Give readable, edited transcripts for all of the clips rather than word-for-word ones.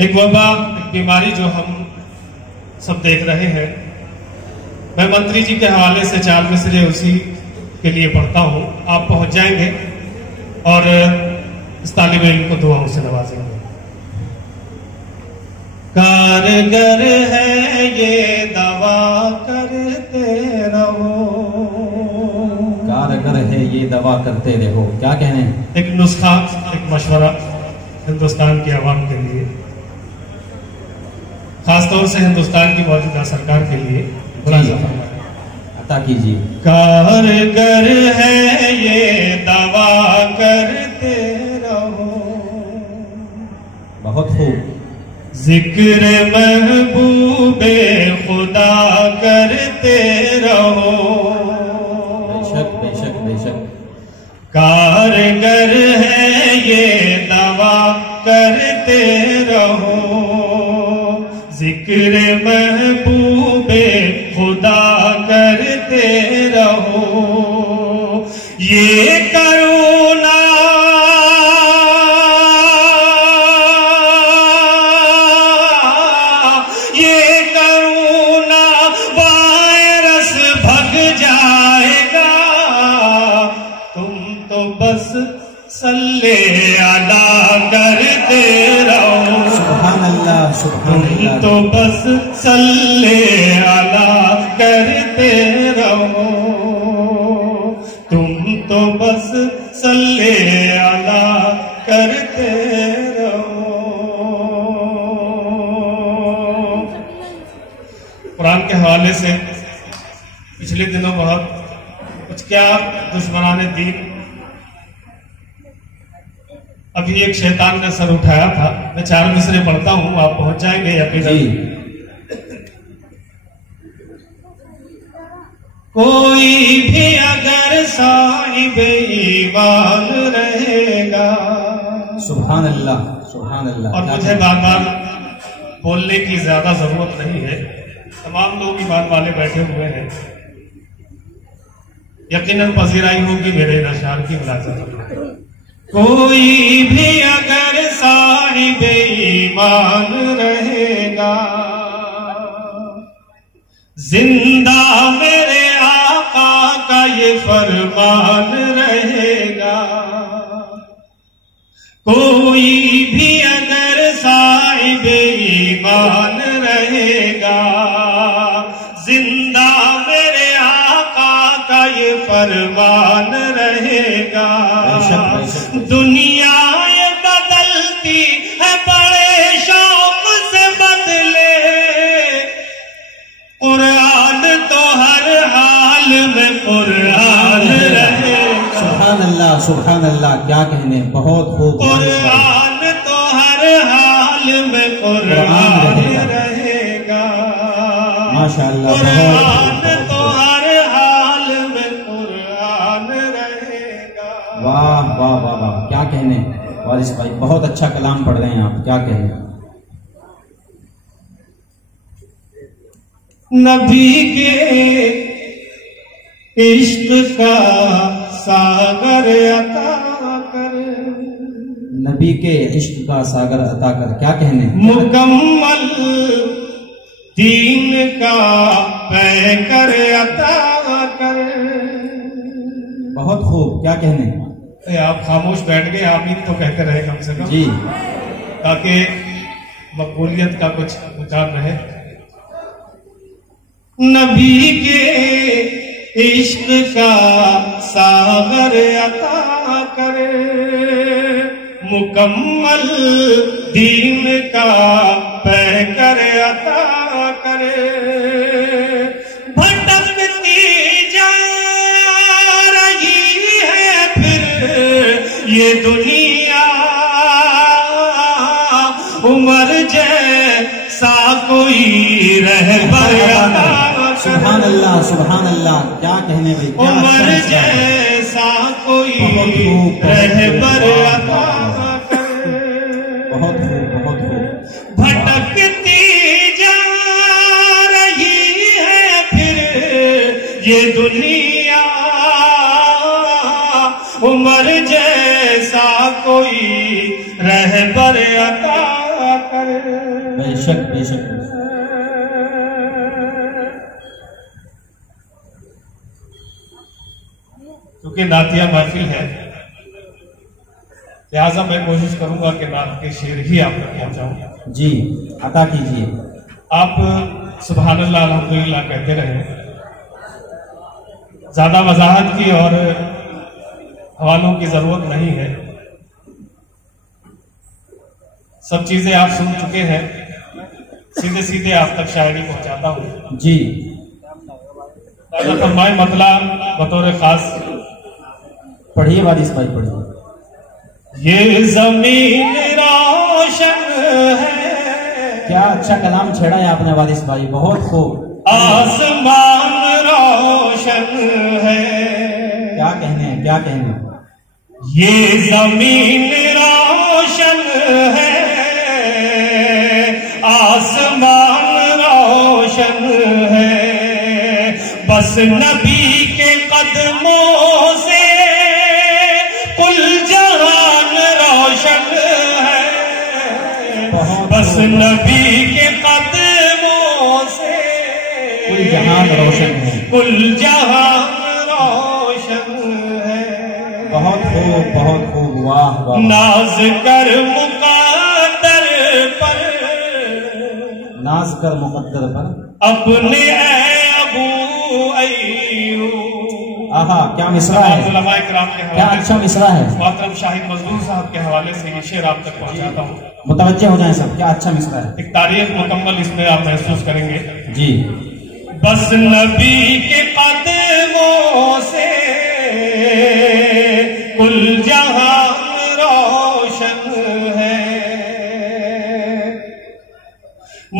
एक वबा, एक बीमारी जो हम सब देख रहे हैं। मैं मंत्री जी के हवाले से 4 मिसरे उसी के लिए पढ़ता हूं, आप पहुंच जाएंगे और इस तालिब इल्म को दुआओं से नवाजेंगे। कारगर है ये दवा करते रहो, कारगर है ये दवा करते रहो। क्या कहने? एक नुस्खा, एक मशवरा हिंदुस्तान की आवाम के लिए, खासतौर से हिंदुस्तान की मौजूदा सरकार के लिए बड़ा अता कीजिए। कारगर है ये दवा करते रहो, बहुत खूब। जिक्र महबूबे खुदा करते रहो, बेशक बेशक बेशक। कारगर है ये दवा करते रहो, जिक्र महबूबे खुदा करते रहो। ये करुणा वायरस भग जाएगा, तुम तो बस सल्ले अला करते रहो। सुभान अल्लाह सुभान अल्लाह। तुम तो बस सल्ले अला करते रहो, तुम तो बस सल्ले अला करते रहो। कुरान के हवाले से पिछले दिनों बहुत कुछ क्या दुश्मनाने दीन, अभी एक शैतान ने सर उठाया था। मैं 4 मिसरे पढ़ता हूं, आप पहुंच जाएंगे यकीनन। कोई भी अगर साहिब ईमान रहेगा। सुभान अल्लाह सुभान अल्लाह। और मुझे बार बार बोलने की ज्यादा जरूरत नहीं है, तमाम लोग ईमान वाले बैठे हुए हैं, यकीनन पजीराई होगी मेरे नशार की मुलाज़मत। कोई भी अगर साहिब ईमान रहेगा, जिंदा मेरे आका का ये फरमान रहेगा। कोई भी अगर साहिब ईमान रहेगा, जिंदा मेरे आका का ये फरमान रहेगा। दुनिया ये बदलती है बड़े शौक से बदले, कुरान तो हर हाल में कुरान रहेगा। सुभान अल्लाह सुभान अल्लाह। क्या कहने, बहुत खूब। कुरान तो हर हाल में कुरान रहेगा। माशाअल्लाह। कुरान तो हर हाल में कुरान रहेगा। वाह वाह वाह वाह। क्या कहने वारिस भाई, बहुत अच्छा कलाम पढ़ रहे हैं आप। क्या कहने? नबी के इश्क का सागर अता कर, नबी के इश्क का सागर अता कर। क्या कहने? मुकम्मल दीन का पैकर अता कर। बहुत खूब। क्या कहने? आप खामोश बैठ गए, आप ही तो कहते रहे कम से कम जी, ताकि मकबूलियत का कुछ मुकाम रहे। नबी के इश्क का सागर अता करे, मुकम्मल दीन का पैकर अता करे। भटकती जा रही है फिर ये दुनिया, उमर जैसा कोई रहबर अता। सुभान अल्लाह सुभान अल्लाह। क्या कहने भाई, उमर जैसा कोई रहबर अता कर। बहुत खूब बहुत खूब। भटकती जा रही है फिर ये दुनिया, उमर जैसा कोई रहबर अता कर। बेशक बेशक। क्योंकि नातिया महफिल है, लिहाजा मैं कोशिश करूंगा कि नात के शेर ही आप तक पहुंचाऊं। जी अता कीजिए। आप सुभान अल्लाह अल्हम्दुलिल्लाह कहते रहे। ज्यादा वजाहत की और हवालों की जरूरत नहीं है, सब चीजें आप सुन चुके हैं। सीधे सीधे आप तक शायरी पहुंचाता हूं। जी फरमाए मतला बतौर खास पढ़िए वारिस भाई पढ़िए। ये जमीन रोशन है। क्या अच्छा कलाम छेड़ा है आपने वारिस भाई, बहुत खूब। आसमान रोशन है। क्या कहने हैं, क्या कहने। ये जमीन रोशन है, आसमान रोशन है, बस नबी के कदमों से कुल जहान रोशन है। बस नबी के कदमों से कुल जहान रोशन है, कुल जहान रोशन है। बहुत खूब बहुत खूब, वाह वाह। नाज कर मुकद्दर पर, नाज कर मुकद्दर पर अपने अबू अय्यूब। आहा क्या मिसरा है, उलमाए किराम के क्या हवाले अच्छा मिसरा है। मोहतरम शाहिद मजदूर साहब के हवाले से ये शेर आप तक पहुंचाता हूँ। मुतवज्जे हो जाए सब, क्या अच्छा मिसरा है। एक तारीफ मुकम्मल इसमें आप महसूस करेंगे। जी बस नबी के कदमों से कुल जहान रोशन है।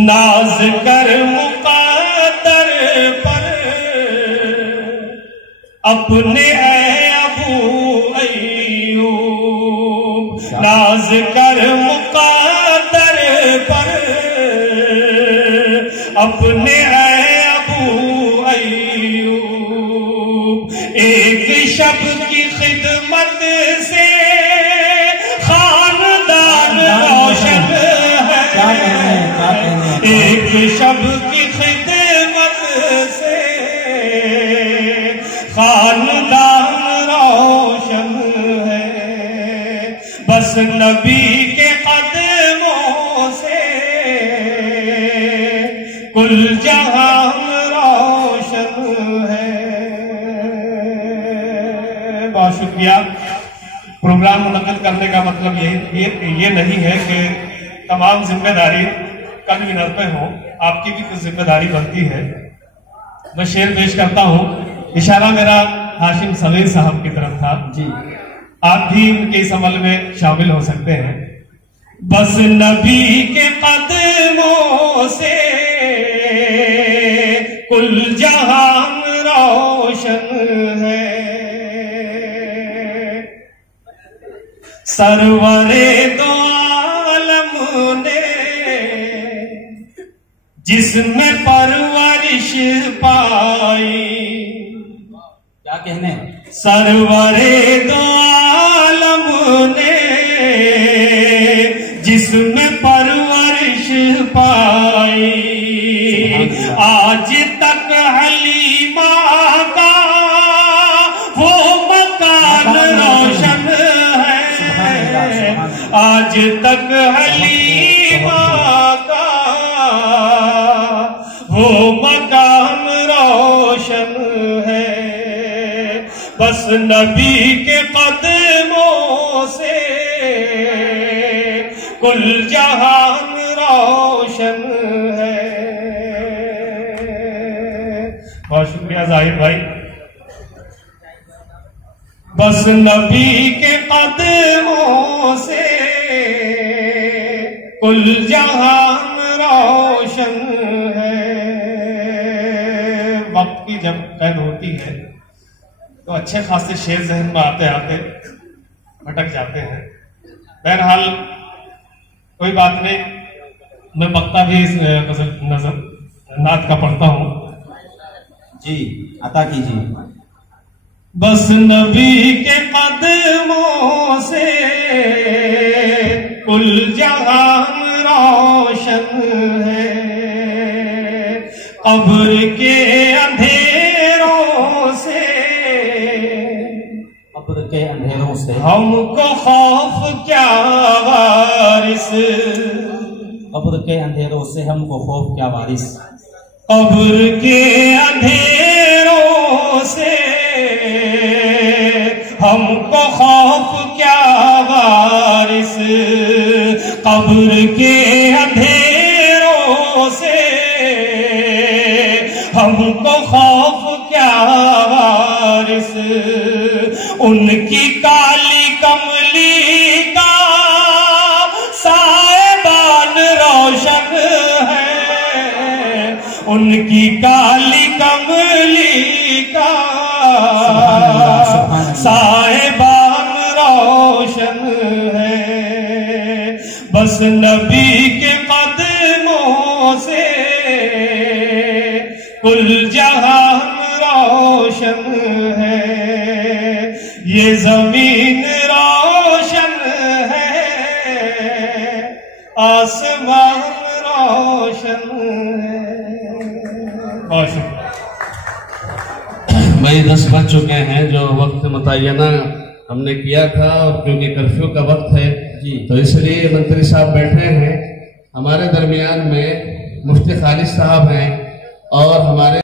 नाज कर मुकद्दर पर अपने अबू अय्यूब। नाज कर मुकद्दर पर अपने अबू अय्यूब। एक शब की खिदमत से खानदान रोशन है। क्या कहने हैं, क्या कहने हैं। एक शब की खिदमत से खानदान रोशन है। बस नबी के कदमों से कुल जहान रोशन है। बहुत शुक्रिया। प्रोग्राम मुनक्किद करने का मतलब ये नहीं है कि तमाम जिम्मेदारी कन्वीनर पे हो, आपकी भी कुछ जिम्मेदारी बनती है। मैं शेर पेश करता हूँ। इशारा मेरा हाशिम समीर साहब की तरफ था। जी आप भी उनके इस अमल में शामिल हो सकते हैं। बस नबी के कदमों से कुल जहान रोशन है। सरवरे दो आलम ने जिसमें परवरिश पाई। क्या कहने। सरवरे दो आलम ने जिसमें परवरिश पाई। आज तक हलीमा का वो मकान रोशन है। आज तक हलीमा का वो मकान रोशन है। बस नबी के कदमों से कुल जहान रोशन है। बहुत शुक्रिया जाहिर भाई। बस नबी के कदमों से कुल जहान रोशन है। वक्त की जब कैद होती है तो अच्छे खासे शेर जहन में आते आते भटक जाते हैं। बहरहाल कोई बात नहीं, मैं बक्ता भी इस नजर नात का पढ़ता हूँ। जी अता कीजिए। बस नबी के कदमों से कुल जहान रोशन कब्र के अंधेरों से, कब्र के अंधेरों से हमको खौफ क्या वारिस, कब्र के अंधेरों से हमको खौफ क्या वारिस, कब्र के अंधेरों से हमको खौफ क्या वारिस, कब्र के अंधेरों से हमको खौफ क्या वारिस, उनकी काली कमली का साएबान रोशन है, उनकी काली कमली का साएबान रोशन है, बस नबी के कदमों से कुल जहां रोशन है, ये जमीन रोशन है, आसमान रोशन है। बहुत शुक्रिया भाई। 10 बज चुके हैं, जो वक्त मुतय्यना हमने किया था, और क्योंकि कर्फ्यू का वक्त है जी, तो इसलिए मंत्री साहब बैठे हैं। हमारे दरमियान में मुफ्ती खालिद साहब हैं और हमारे